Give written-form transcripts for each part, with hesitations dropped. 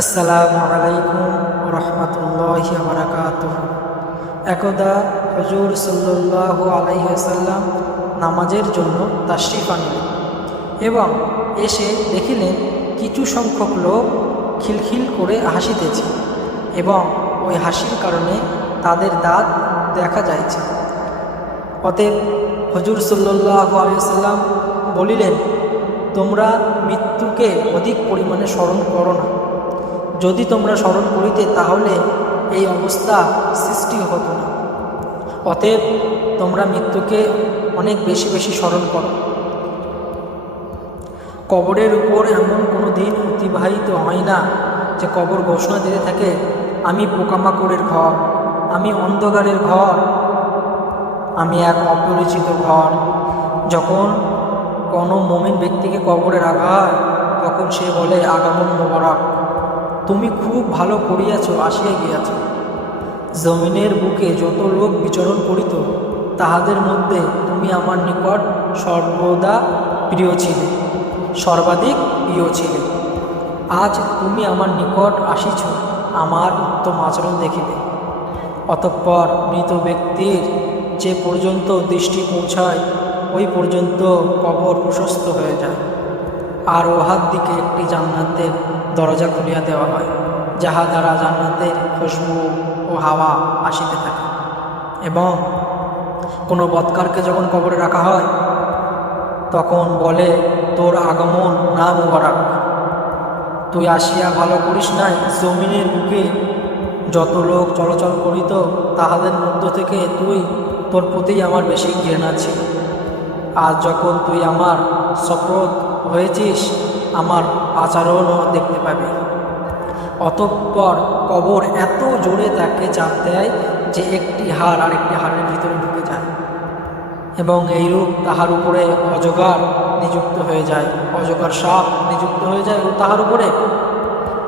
আসসালামু আলাইকুম রহমতুল্লাহি ওয়া বারাকাতুহু। একদা হুজুর সাল্লাল্লাহু আলাইহি ওয়াসাল্লাম নামাজের জন্য তাশরিফ আনলেন এবং এসে দেখিলেন কিছু সংখ্যক লোক খিলখিল করে হাসিতেছে এবং ওই হাসির কারণে তাদের দাঁত দেখা যাইছে। অতএব হুজুর সাল্লাল্লাহু আলাইহি ওয়াসাল্লাম বলিলেন, তোমরা মৃত্যুকে অধিক পরিমাণে স্মরণ করো না। যদি তোমরা স্মরণ করিতে তাহলে এই অবস্থা সৃষ্টি হতো না। অতএব তোমরা মৃত্যুকে অনেক বেশি বেশি স্মরণ করো। কবরের উপর এমন কোনো দিন অতিবাহিত হয় না যে কবর ঘোষণা দিতে থাকে, আমি পোকামাকড়ের ঘর, আমি অন্ধকারের ঘর, আমি এক অপরিচিত ঘর। যখন কোনো মুমিন ব্যক্তিকে কবরে রাখা হয় তখন সে বলে, আগমন মোবারক, তুমি খুব ভালো করিয়াছ, আসিয়া গিয়াছ। জমিনের বুকে যত লোক বিচরণ করিত তাহাদের মধ্যে তুমি আমার নিকট সর্বদা প্রিয় ছিলে, সর্বাধিক প্রিয় ছিলে। আজ তুমি আমার নিকট আসিছ আমার উত্তম আচরণ দেখিবে। অতঃপর মৃত ব্যক্তির যে পর্যন্ত দৃষ্টি পৌঁছায় ওই পর্যন্ত কবর প্রশস্ত হয়ে যায়, আর উহার দিকে একটি জান্নাতের দরজা খুলিয়া দেওয়া হয়, যাহা দ্বারা জান্নাতের খুশবু ও হাওয়া আসিতে থাকে। এবং কোনো বৎকারকে যখন কবরে রাখা হয় তখন বলে, তোর আগমন না মুবারক, তুই আসিয়া ভালো করিস নাই। জমিনের বুকে যত লোক চলাচল করিত তাহাদের মধ্য থেকে তোর প্রতি আমার বেশি ঘৃণা ছিল। আজ যখন তুই আমার শপথ হয়েছিস, আমার আচরণও দেখতে পাবে। অতঃপর কবর এত জোরে তাকে চাপ দেয় যে একটি হাড় আরেকটি হাড়ের ভিতরে ঢুকে যায় এবং এইরূপ তাহার উপরে অজগর নিযুক্ত হয়ে যায়, অজগর সাপ নিযুক্ত হয়ে যায় তাহার উপরে।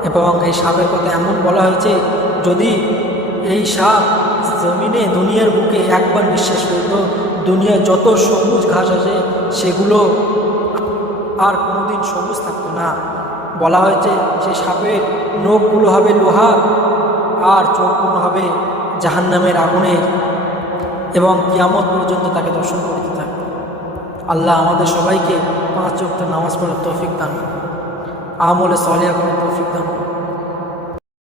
এবং এই সাপের কথা এমন বলা হয়েছে, যদি এই সাপ জমিনে দুনিয়ার বুকে একবার বিশ্বাস করত, দুনিয়ার যত সবুজ ঘাস আছে সেগুলো আর কোনোদিন সবুজ থাকতো না। বলা হয়েছে সেই সাপের নখগুলো হবে লোহার আর চোখগুলো হবে জাহান্নামের আগুনের, এবং কিয়ামত পর্যন্ত তাকে দর্শন করতে থাকবে। আল্লাহ আমাদের সবাইকে 5 ওয়াক্ত নামাজ পড়ার তৌফিক দান, আমলে সালেহ করার তৌফিক দান।